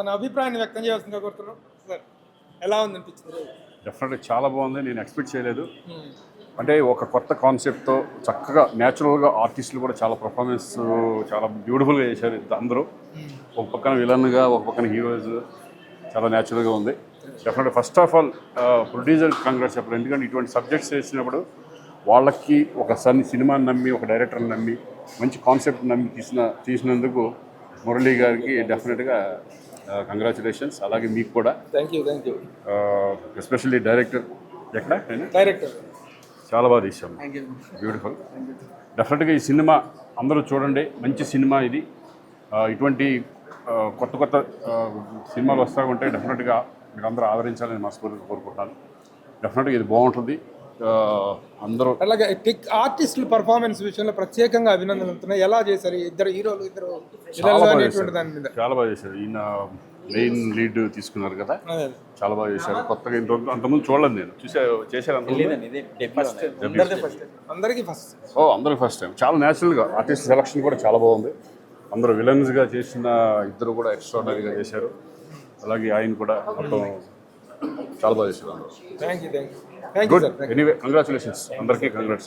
తన అభిప్రాయాన్ని వ్యక్తం చేయాల్సిందిగా కోరుతున్నాం సార్. ఎలా ఉంది అనిపించింది? డెఫినెట్గా చాలా బాగుంది. నేను ఎక్స్పెక్ట్ చేయలేదు. అంటే ఒక కొత్త కాన్సెప్ట్తో చక్కగా న్యాచురల్గా ఆర్టిస్టులు కూడా చాలా పర్ఫార్మెన్స్ చాలా బ్యూటిఫుల్గా చేశారు అందరూ. ఒక పక్కన విలన్గా, ఒక పక్కన హీరోస్, చాలా న్యాచురల్గా ఉంది. డెఫినెట్గా first of all producer congrats చెప్పారు. ఎందుకంటే ఇటువంటి సబ్జెక్ట్స్ చేసినప్పుడు వాళ్ళకి ఒక సినిమాని నమ్మి, ఒక డైరెక్టర్ని నమ్మి, మంచి కాన్సెప్ట్ నమ్మి తీసినందుకు మురళీ గారికి డెఫినెట్గా కంగ్రాచులేషన్స్. అలాగే మీకు కూడా thank you. Especially director director చాలా బాగా తీసాము, బ్యూటిఫుల్. డెఫినెట్గా ఈ సినిమా అందరూ చూడండి, మంచి సినిమా ఇది. ఇటువంటి కొత్త సినిమాలు వస్తూ ఉంటే డెఫినెట్గా మీరు అందరూ ఆదరించాలని మనస్ఫూర్తిగా కోరుకుంటున్నాను. డెఫినెట్గా ఇది బాగుంటుంది. అందరూ అలాగే ఆర్టిస్టుల పర్ఫార్మెన్స్ విషయంలో ప్రత్యేకంగా అభినందనలు. ఎలా చేశారు ఇద్దరు హీరోలు? చాలా బాగా చేశారు. ఈయన మెయిన్ లీడ్ తీసుకున్నారు కదా, చాలా బాగా చేశారు. కొత్తగా అంతకుముందు చూడలేదు, నేను చేశారు అందరికీ ఫస్ట్. అందరికీ ఫస్ట్ టైం. చాలా న్యాచురల్గా ఆర్టిస్ట్ సెలక్షన్ కూడా చాలా బాగుంది. అందరూ విలన్స్గా చేసిన ఇద్దరు కూడా ఎక్స్ట్రాడనరీగా చేశారు. అలాగే ఆయన కూడా మొత్తం చాలా బాగా చేశారు. గుడ్. ఎనీవే కంగ్రాచులేషన్స్ అందరికీ, కంగ్రాట్స్.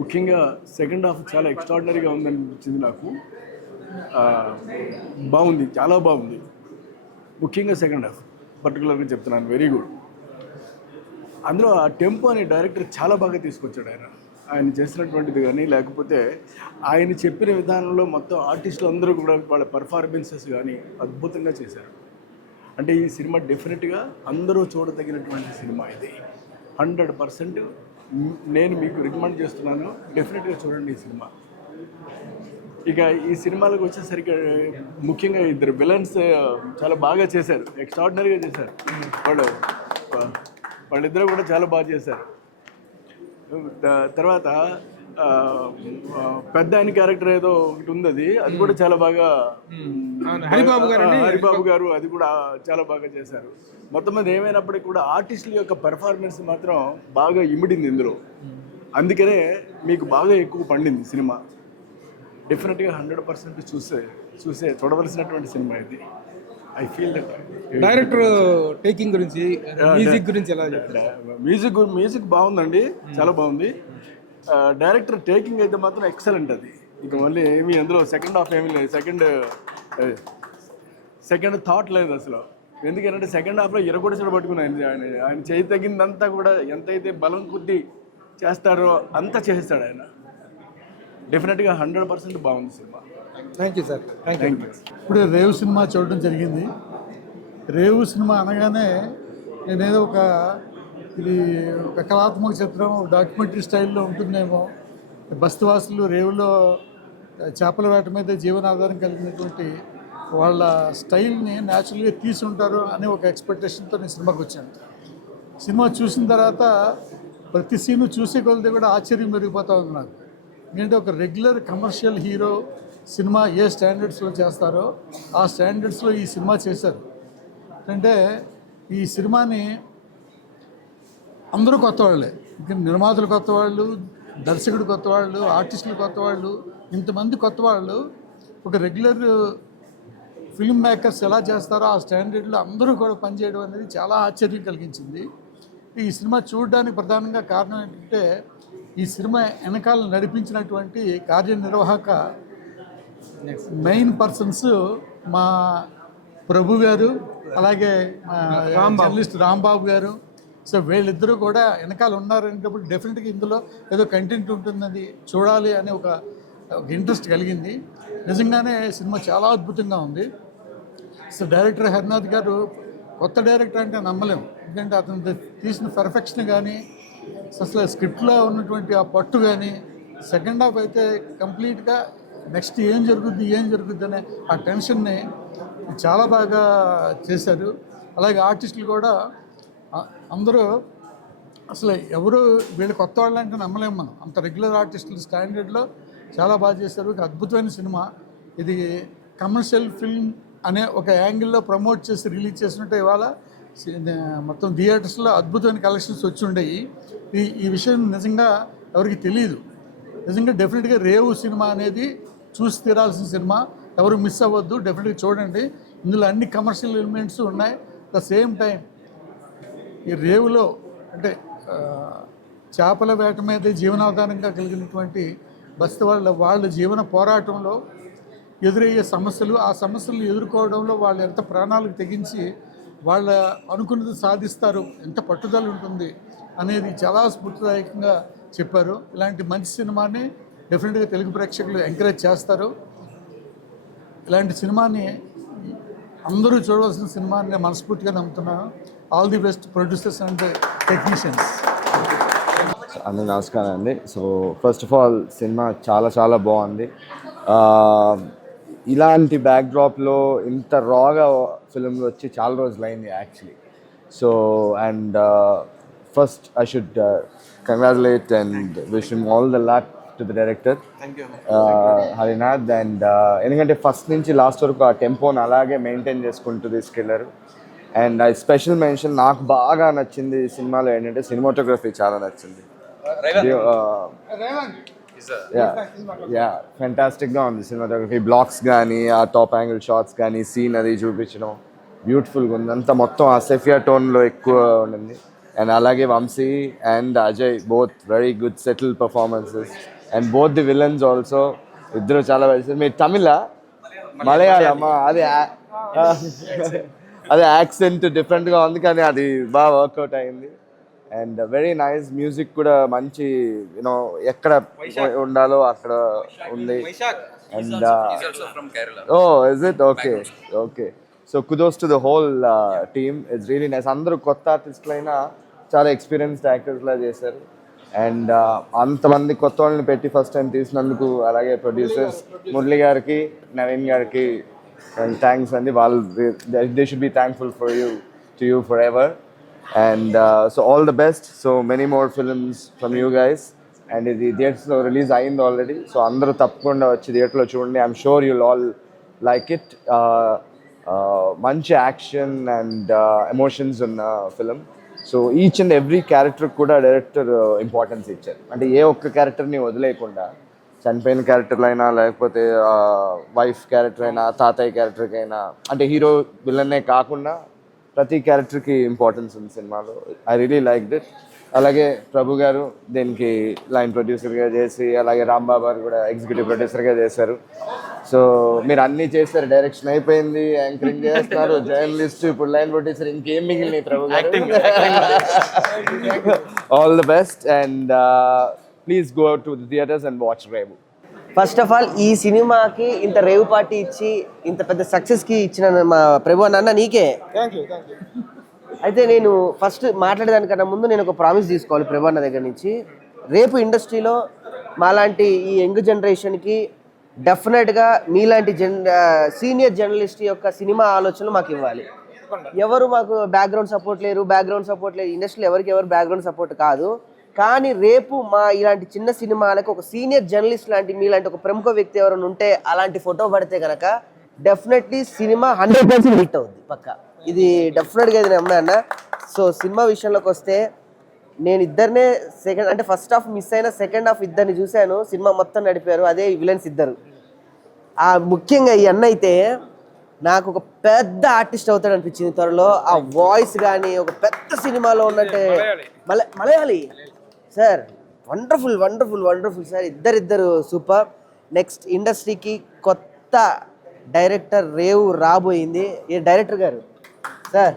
ముఖ్యంగా సెకండ్ హాఫ్ చాలా ఎక్స్ట్రాడినరీగా ఉందనిపించింది నాకు. బాగుంది, చాలా బాగుంది. ముఖ్యంగా సెకండ్ హాఫ్ పర్టికులర్గా చెప్తున్నాను, వెరీ గుడ్. అందులో ఆ టెంపో అనే డైరెక్టర్ చాలా బాగా తీసుకొచ్చాడు. ఆయన చేసినటువంటిది కానీ, లేకపోతే ఆయన చెప్పిన విధానంలో మొత్తం ఆర్టిస్టులు అందరూ కూడా వాళ్ళ పర్ఫార్మెన్సెస్ కానీ అద్భుతంగా చేశారు. అంటే ఈ సినిమా డెఫినెట్గా అందరూ చూడదగినటువంటి సినిమా ఇది. 100% నేను మీకు రికమెండ్ చేస్తున్నాను. డెఫినెట్గా చూడండి ఈ సినిమా. ఇక ఈ సినిమాలకు వచ్చేసరికి ముఖ్యంగా ఇద్దరు విలన్స్ చాలా బాగా చేశారు, ఎక్స్ట్రాడినరీగా చేశారు. వాళ్ళిద్దరూ కూడా చాలా బాగా చేశారు. తర్వాత పెద్ద ఆయన క్యారెక్టర్ ఏదో ఒకటి ఉంది, అది కూడా చాలా బాగా, హరిబాబు గారు అది కూడా చాలా బాగా చేశారు. మొత్తం మీద ఏమైనప్పటికీ కూడా ఆర్టిస్టుల యొక్క పెర్ఫార్మెన్స్ మాత్రం బాగా ఇమిడింది ఇందులో. అందుకనే మీకు బాగా ఎక్కువ పండింది సినిమా. డెఫినెట్గా 100% చూడవలసినటువంటి సినిమా ఇది. I feel that. Director taking గురించి, మ్యూజిక్ గురించి ఎలా చెప్తారు? మ్యూజిక్ బాగుందండి, చాలా బాగుంది. డైరెక్టర్ టేకింగ్ అయితే మాత్రం ఎక్సలెంట్. అది ఇక మళ్ళీ ఏమి అందులో సెకండ్ హాఫ్ ఏమీ లేదు, సెకండ్ థాట్ లేదు అసలు. ఎందుకంటే సెకండ్ హాఫ్లో ఎరగొడిసలు పట్టుకుని ఆయన చేయి తగ్గిందంతా కూడా ఎంతైతే బలం కొద్దీ చేస్తారో అంతా చేస్తాడు ఆయన. డెఫినెట్గా 100% బాగుంది cinema. Thank you sir. Thank you. ఇప్పుడు రేవు సినిమా చూడడం జరిగింది. రేవు సినిమా అనగానే నేనేదో ఇది ఒక కళాత్మక చిత్రం, డాక్యుమెంటరీ స్టైల్లో ఉంటుందేమో. బస్తవాసులు రేవులో చేపల వేట మీద జీవనాధారం కలిగినటువంటి వాళ్ళ స్టైల్ని న్యాచురల్గా తీసి ఉంటారు అనే ఒక ఎక్స్పెక్టేషన్తో నేను సినిమాకి వచ్చాను. సినిమా చూసిన తర్వాత ప్రతి సీను చూసే కొలది కూడా ఆశ్చర్యం పెరిగిపోతూ ఉంది నాకు. ఎందుకంటే ఒక రెగ్యులర్ కమర్షియల్ హీరో సినిమా ఏ స్టాండర్డ్స్లో చేస్తారో ఆ స్టాండర్డ్స్లో ఈ సినిమా చేశారు. అంటే ఈ సినిమాని అందరూ కొత్త వాళ్ళే, నిర్మాతలు కొత్త వాళ్ళు, దర్శకుడు కొత్త వాళ్ళు, ఆర్టిస్టులు కొత్త వాళ్ళు, ఇంతమంది కొత్త వాళ్ళు ఒక రెగ్యులర్ ఫిల్మ్ మేకర్స్ ఎలా చేస్తారో ఆ స్టాండర్డ్లో అందరూ కూడా పనిచేయడం అనేది చాలా ఆశ్చర్యం కలిగించింది. ఈ సినిమా చూడడానికి ప్రధానంగా కారణం ఏంటంటే ఈ సినిమా వెనకాల నడిపించినటువంటి కార్యనిర్వాహక మెయిన్ పర్సన్స్ మా ప్రభు గారు, అలాగే జర్నలిస్ట్ రాంబాబు గారు. సో వీళ్ళిద్దరూ కూడా వెనకాల ఉన్నారనేటప్పుడు డెఫినెట్గా ఇందులో ఏదో కంటెంట్ ఉంటుందని చూడాలి అనే ఒక ఇంట్రెస్ట్ కలిగింది. నిజంగానే సినిమా చాలా అద్భుతంగా ఉంది. సో డైరెక్టర్ హరినాథ్ గారు కొత్త డైరెక్టర్ అంటే నమ్మలేము. ఎందుకంటే అతను తీసిన పర్ఫెక్షన్ కానీ, అసలు స్క్రిప్ట్లో ఉన్నటువంటి ఆ పట్టు కానీ, సెకండ్ హాఫ్ అయితే కంప్లీట్గా నెక్స్ట్ ఏం జరుగుద్ది అనే ఆ టెన్షన్ని చాలా బాగా చేశారు. అలాగే ఆర్టిస్టులు కూడా అందరూ అసలు ఎవరు వీళ్ళు కొత్త వాళ్ళు అంటే నమ్మలేము మనం. అంత రెగ్యులర్ ఆర్టిస్టులు స్టాండర్డ్లో చాలా బాగా చేశారు. అద్భుతమైన సినిమా ఇది. కమర్షియల్ ఫిల్మ్ అనే ఒక యాంగిల్లో ప్రమోట్ చేసి రిలీజ్ చేసినట్టు ఇవాళ మొత్తం థియేటర్స్లో అద్భుతమైన కలెక్షన్స్ వచ్చి ఉండేవి. ఈ విషయం నిజంగా ఎవరికి తెలియదు. నిజంగా డెఫినెట్గా రేవు సినిమా అనేది చూసి తీరాల్సిన సినిమా. ఎవరు మిస్ అవ్వద్దు, డెఫినెట్గా చూడండి. ఇందులో అన్ని కమర్షియల్ ఎలిమెంట్స్ ఉన్నాయి. ద సేమ్ టైం ఈ రేవులో అంటే చేపల వేట మీద జీవనాధారంగా కలిగినటువంటి బస్తీ వాళ్ళ జీవన పోరాటంలో ఎదురయ్యే సమస్యలు, ఆ సమస్యలను ఎదుర్కోవడంలో వాళ్ళు ఎంత ప్రాణాలకు తెగించి వాళ్ళ అనుకున్నది సాధిస్తారు, ఎంత పట్టుదల ఉంటుంది అనేది చాలా స్ఫూర్తిదాయకంగా చెప్పారు. ఇలాంటి మంచి సినిమాని డెఫినెట్గా తెలుగు ప్రేక్షకులు ఎంకరేజ్ చేస్తారు. ఇలాంటి సినిమాని అందరూ చూడవలసిన సినిమాని నేను మనస్ఫూర్తిగా నమ్ముతున్నాను. All the best producers and technicians. అందరూ నమస్కారం అండి. So first of all cinema చాలా బాగుంది. ఇలాంటి బ్యాక్డ్రాప్లో ఇంత రాగా ఫిల్మ్లు వచ్చి చాలా రోజులైంది actually. So and first I should congratulate and wish him all the luck to the director Harinath. And ఎందుకంటే ఫస్ట్ నుంచి లాస్ట్ వరకు ఆ టెంపోని అలాగే మెయింటైన్ చేసుకుంటూ తీసుకెళ్ళారు. అండ్ ఐ స్పెషల్ మెన్షన్, నాకు బాగా నచ్చింది ఈ సినిమాలో ఏంటంటే సినిమాటోగ్రఫీ చాలా నచ్చింది. ఫెంటాస్టిక్గా ఉంది సినిమాటోగ్రఫీ. బ్లాక్స్ కానీ ఆ టాప్ యాంగిల్ షాట్స్ కానీ సీన్ అది చూపించడం బ్యూటిఫుల్గా ఉంది. అంతా మొత్తం ఆ సెఫియా టోన్లో ఎక్కువ ఉండింది. అండ్ అలాగే Vamsi and Ajay both very good settled performances. And both the villains also ఇద్దరు చాలా బాగా. మీరు తమిళ మలయాళమా? అదే యాక్సెంట్ డిఫరెంట్గా ఉంది కానీ అది బాగా వర్కౌట్ అయింది. అండ్ వెరీ నైస్ మ్యూజిక్ కూడా మంచి యూనో ఎక్కడ ఉండాలో అక్కడ ఉంది. And is it okay. So కుదోస్ to the whole team, it's really nice. అందరూ కొత్త ఆర్టిస్టులు అయినా చాలా ఎక్స్పీరియన్స్డ్ యాక్టర్స్లా చేశారు. అండ్ అంతమంది కొత్త వాళ్ళని పెట్టి ఫస్ట్ టైం తీసినందుకు, అలాగే ప్రొడ్యూసర్స్ మురళి గారికి నవీన్ గారికి థ్యాంక్స్ అండి. వాళ్ళు they should be thankful to you for ever. And so all the best. So many more films from you guys. And the theatres lo release ayindi already. So andaru tappakunda vachi theatre lo chudandi. I'm sure you'll all like it. Manchi action and emotions in film. So each and every character kuda director importance icharu. Ante ఏ ఒక్క character ni వదిలేయకుండా, చనిపోయిన క్యారెక్టర్లు అయినా లేకపోతే wife character అయినా తాతయ్య క్యారెక్టర్కి అయినా, అంటే హీరో విలన్నే కాకుండా ప్రతి క్యారెక్టర్కి ఇంపార్టెన్స్ ఉంది సినిమాలో. I really liked it. అలాగే ప్రభు గారు దీనికి లైన్ ప్రొడ్యూసర్గా చేసి, అలాగే రాంబాబు గారు కూడా ఎగ్జిక్యూటివ్ ప్రొడ్యూసర్గా చేశారు. సో మీరు అన్నీ చేస్తారు, డైరెక్షన్ అయిపోయింది, యాంకరింగ్ చేస్తున్నారు, జర్నలిస్ట్, ఇప్పుడు లైన్ ప్రొడ్యూసర్, ఇంకేం మిగిలినాయి Prabhu garu? All the best and please go to the theatres and watch Revu. First of all ఈ సినిమాకి ఇంత రేవ్ పార్టీ ఇచ్చి ఇంత పెద్ద సక్సెస్కి ఇచ్చిన మా ప్రభు అన్న నీకే థ్యాంక్ యూ. అయితే నేను ఫస్ట్ మాట్లాడేదానికన్నా ముందు నేను ఒక ప్రామిస్ తీసుకోవాలి ప్రభు అన్న దగ్గర నుంచి. రేపు ఇండస్ట్రీలో మాలాంటి ఈ యంగ్ జనరేషన్కి డెఫినెట్గా మీలాంటి సీనియర్ జర్నలిస్ట్ యొక్క సినిమా ఆలోచనలు మాకు ఇవ్వాలి. ఎవరు మాకు బ్యాక్గ్రౌండ్ సపోర్ట్ లేరు, ఇండస్ట్రీలో ఎవరు బ్యాక్గ్రౌండ్ సపోర్ట్ కాదు. కానీ రేపు మా ఇలాంటి చిన్న సినిమాలకు ఒక సీనియర్ జర్నలిస్ట్ లాంటి మీలాంటి ఒక ప్రముఖ వ్యక్తి ఎవరైనా ఉంటే, అలాంటి ఫోటో పడితే కనుక డెఫినెట్లీ సినిమా 100% హిట్ అవుద్ది పక్క. ఇది డెఫినెట్గా ఇది నమ్మన్నా. సో సినిమా విషయంలోకి వస్తే నేను ఇద్దరినే అంటే ఫస్ట్ హాఫ్ మిస్ అయిన సెకండ్ హాఫ్ ఇద్దరిని చూశాను. సినిమా మొత్తం నడిపారు, అదే విలన్స్ ఇద్దరు. ముఖ్యంగా ఈ అన్న అయితే నాకు ఒక పెద్ద ఆర్టిస్ట్ అవుతాడు అనిపించింది త్వరలో. ఆ వాయిస్ కానీ ఒక పెద్ద సినిమాలో ఉన్నట్టే. Malayali sir, wonderful sir. ఇద్దరు సూపర్. నెక్స్ట్ ఇండస్ట్రీకి కొత్త డైరెక్టర్ రేవు రాబోయింది. ఏ డైరెక్టర్ గారు సార్,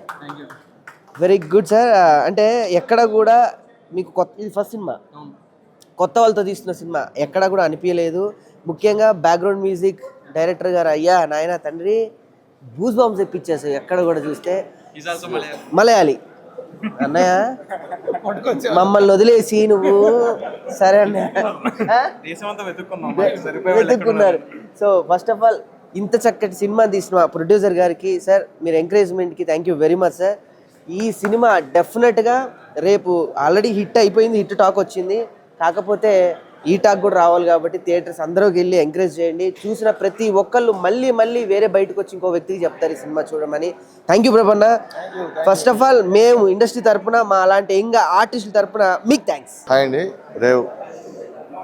వెరీ గుడ్ సార్. అంటే ఎక్కడ కూడా మీకు ఇది ఫస్ట్ సినిమా, కొత్త వాళ్ళతో తీస్తున్న సినిమా ఎక్కడ కూడా అనిపించలేదు. ముఖ్యంగా బ్యాక్గ్రౌండ్ మ్యూజిక్ డైరెక్టర్ గారు అయ్యా నాయన తండ్రి బూస్ బాంబ్స్ తెప్పించేసారు. ఎక్కడ కూడా చూస్తే మలయాళీ అన్నయ్య మమ్మల్ని వదిలేసి నువ్వు సరే అన్నయ్య వెతుక్కున్నారు. సో ఫస్ట్ ఆఫ్ ఆల్ ఇంత చక్కటి సినిమా తీసిన ప్రొడ్యూసర్ గారికి సార్, మీరు ఎంకరేజ్మెంట్కి thank you very much sir. ఈ సినిమా డెఫినెట్గా రేపు ఆల్రెడీ హిట్ అయిపోయింది, హిట్ టాక్ వచ్చింది. కాకపోతే ఈ టాక్ కూడా రావాలి కాబట్టి థియేటర్స్ అందరికి వెళ్ళి ఎంకరేజ్ చేయండి. చూసిన ప్రతి ఒక్కళ్ళు మళ్ళీ వేరే బయటకు వచ్చి ఇంకో వ్యక్తికి చెప్తారు ఈ సినిమా చూడమని. థ్యాంక్ యూ ప్రభన్న. ఫస్ట్ ఆఫ్ ఆల్ మేము ఇండస్ట్రీ తరఫున, మా అలాంటి యంగ్ ఆర్టిస్టుల తరఫున మీకు థ్యాంక్స్. హాయ్ అండి. రేవ్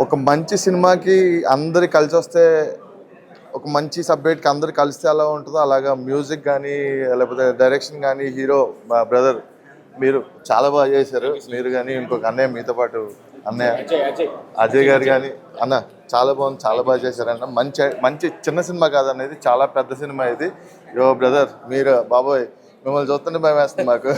ఒక మంచి సినిమాకి అందరి కలిసి వస్తే ఒక మంచి సబ్జెక్ట్కి అందరు కలిస్తే ఎలా ఉంటుందో అలాగా మ్యూజిక్ కానీ లేకపోతే డైరెక్షన్ కానీ హీరో మా బ్రదర్ మీరు చాలా బాగా చేశారు. మీరు కానీ ఇంకొక అన్నయ్య మీతో పాటు అన్నయ్య అజయ్ గారు కానీ అన్న చాలా బాగుంది, చాలా బాగా చేశారన్న. మంచి మంచి చిన్న సినిమా కాదనేది, చాలా పెద్ద సినిమా ఇది. యో బ్రదర్ మీరు బాబోయ్ మిమ్మల్ని చూస్తుంటే భయం వేస్తుంది మాకు.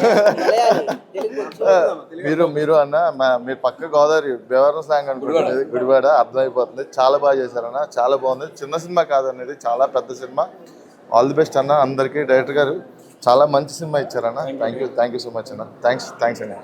మీరు అన్న మీరు పక్క గోదావరి భీమవరం స్లాంగ్ అనుకుంటుంది, గుడివాడ అర్థమైపోతుంది. చాలా బాగా చేశారన్న, చాలా బాగుంది. చిన్న సినిమా కాదనేది, చాలా పెద్ద సినిమా. ఆల్ ది బెస్ట్ అన్న అందరికీ. డైరెక్టర్ గారు చాలా మంచి సినిమా ఇచ్చారన్న. థ్యాంక్ యూ సో మచ్ అన్న. థ్యాంక్స్ అన్న.